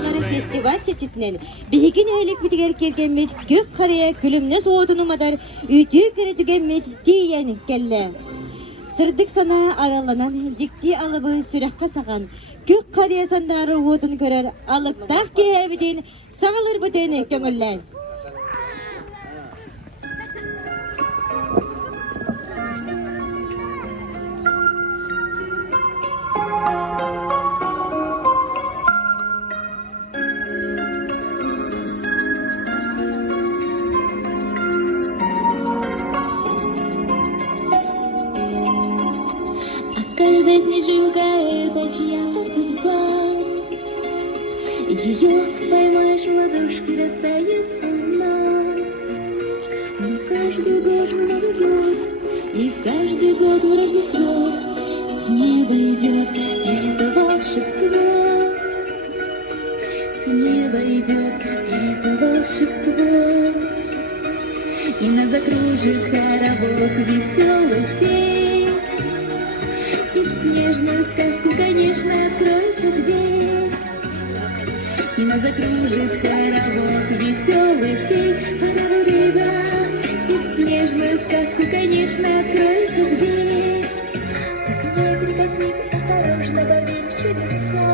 Onları festival çeşitinin bihigin elik bitiger kergenmet gök karaya gülümne soğutunu madar ütü kere tügenmet diyen kelle. Sırdık sana aralanan cikti alıbı sürekka sağan gök karaya sandarı oğutunu görer alıktak kehebidin sağılır bu dene köngüller. Каждая снежинка — это чья-то судьба. Ее поймаешь в ладошки, растает она. Но каждый год в Новый год и в каждый год в Рождество с неба идет это волшебство. С неба идет это волшебство. И нас закружит хоровод веселых фей. И в снежную сказку, конечно, откроется дверь. И нас закружит хоровод веселых фей. Пора-ра-ра-ра. И в снежную сказку, конечно, откроется дверь. Ты к ней прикоснись, осторожно, поверь в чудеса.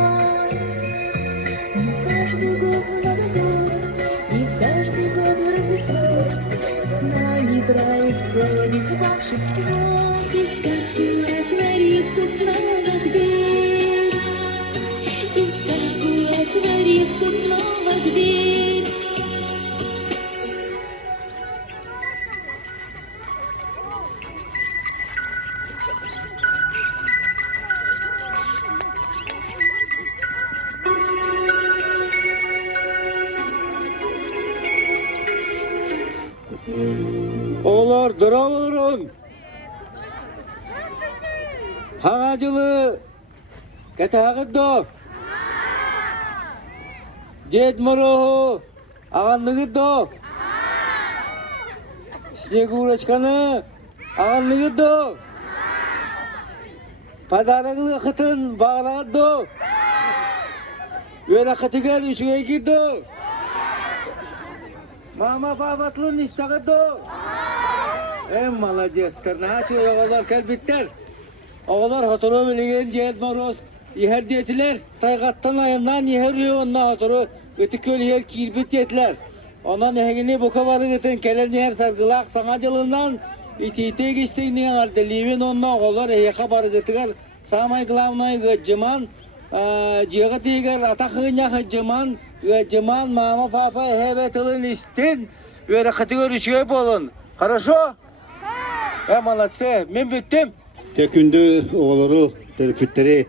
Но каждый год в Новый год и каждый год в Рождество с нами происходит волшебство. И в сказке отворится снова дверь. И в сказку отворится снова дверь. Oğlar dura olurun. Hağacılı ketağıddo. Ded morohu ağanlıgıddo. Sneg uğraşkanı ağanlıgıddo. Padaragılı kıtın bağladıddo. Öyle kıtıgar üçüge giddo. Mama babatlığın istağıddo. Молодец, Карнахачи оғалар кәлбеттер. Оғалар хатыры білеген Дед Мороз ехер детілер. Тайғаттан айынан ехер үйонна хатыры өтікөл ехер кирбет детілер. Онан ехегіне бұқа бары кетен кәлен ехер сарғылақ саңа жылынан ити-ити кестейінен арды левен онна оғалар ехе бары кетігер. Самай главный ғыджыман, жеға тегер атақығыня ғыджыман, ғыджыман мама папа ехебетілін істен өрі қытығыр үшіге болын. Хорошо? Молодцы, мен бүттім. Текүнді оғылары, тәріптері,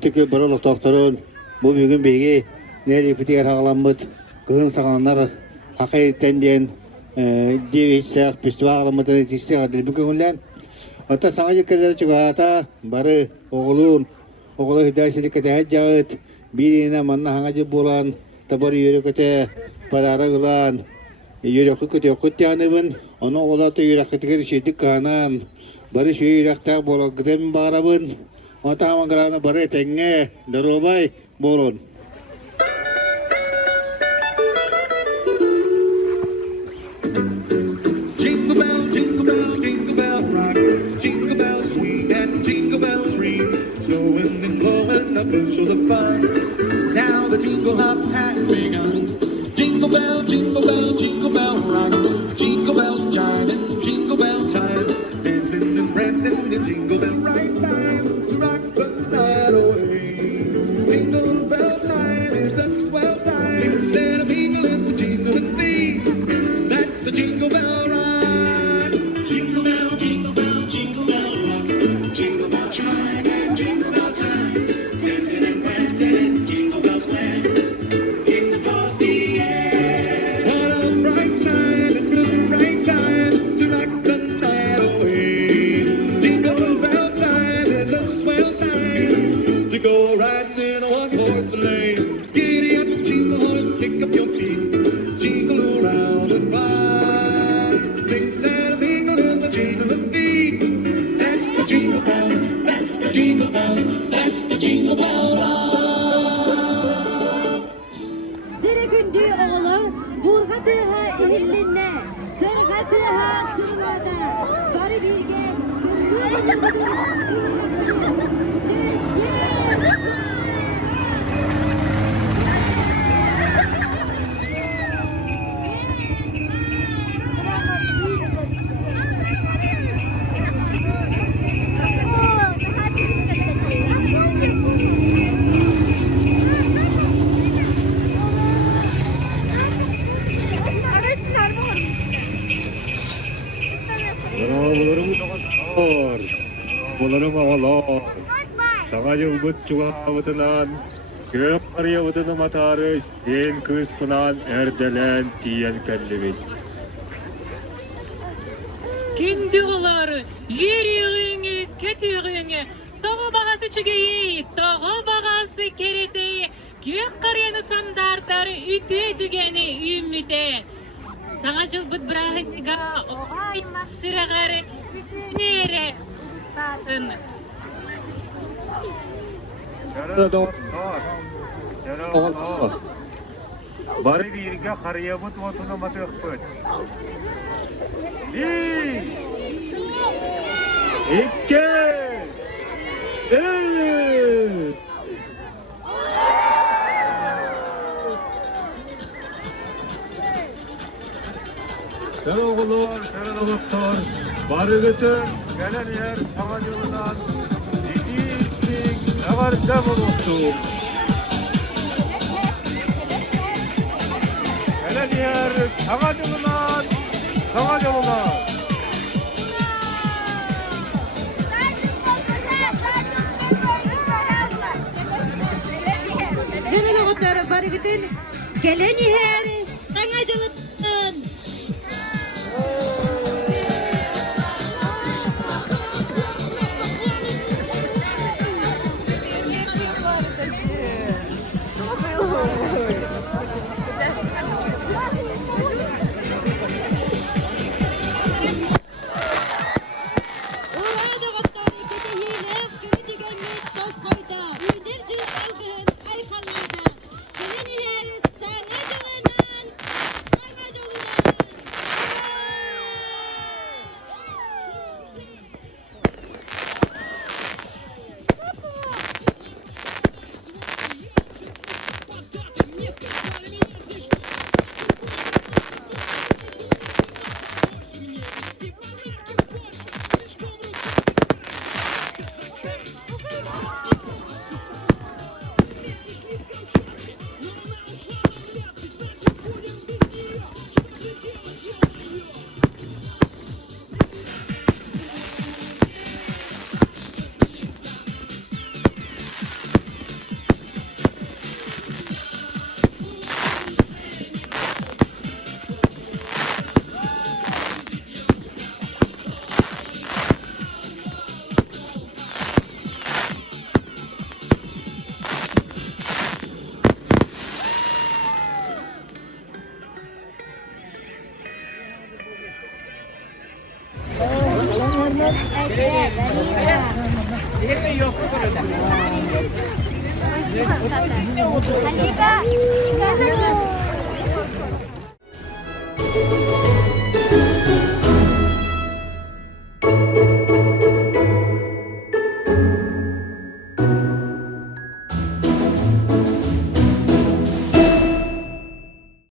түкі бұралық тоқтырын, бұл бүгін бейге нәр епітер ағаламыд, күгін сағанлар хақайеттен ден девестіғ, пүсті ағаламыдын етістіғ адыл бүгінлән. Ота саңа жеккелері чүгағата бары оғылын, оғылы хүдәшілік кәтәхет жағыт, біріне манна хаңа жеп болан, табар үйері көте, падары ғылан, үйректі көте өкіт яғыныбын, оны олаты үйректігер шедік қанан, бары шүй үйректіғ болық күтемін бағарабын, ота аманғыраны бары тәңе, дұробай болын. Jingle bell, jingle bell, jingle bell rock, jingle bell swing and jingle bell ring, snowing and blowing up bushels of fun. Now the jingle hop has begun. Jingle bell, jingle bell, jingle bell rock, jingle bells chiming, jingle bell time, dancing and prancing in jingle bell right time to rock the night away. Jingle bell time is the swell time. Instead of people in the jingling feet, that's the jingle bell ride. Jingle bell, jingle bell, jingle bell rock, jingle bell chime and jingle bell time, dancing and prancing in jingle bell square. In the frosty air, what a bright time! It's the right time to rock the night away. Jingle bell Tıha sırlada bari birge Bravolarım ağalar. Bravolarım ağalar. Sağa yılbıt çuğabıtınan, gök arıyabıtını matarı, sen kıspınan erdelen tiyen kellebet. Kendi oları, yürüyünü, kötüyünü, toğu bağası çıgıyı, toğu bağası kereteyi, kök karyanı sandartarı, ütü dügeni ümmüte. Sana jılbıt bırağınıga, oğay mahsırağarı, ütünere, tatın. Yarada dostlar, yara oğlar. Bari birge karıyabıt otunu matıqbıt. Bir, iki, üç. Sen oğullar, sen oğullar, bari götür, gelen yer sana yılından, ne var sen olursun. Gelen yer sana yılından, sana yılından. Gelen oğutları bari gidin. Gelen iheris. Sana cılıtsın. Andika,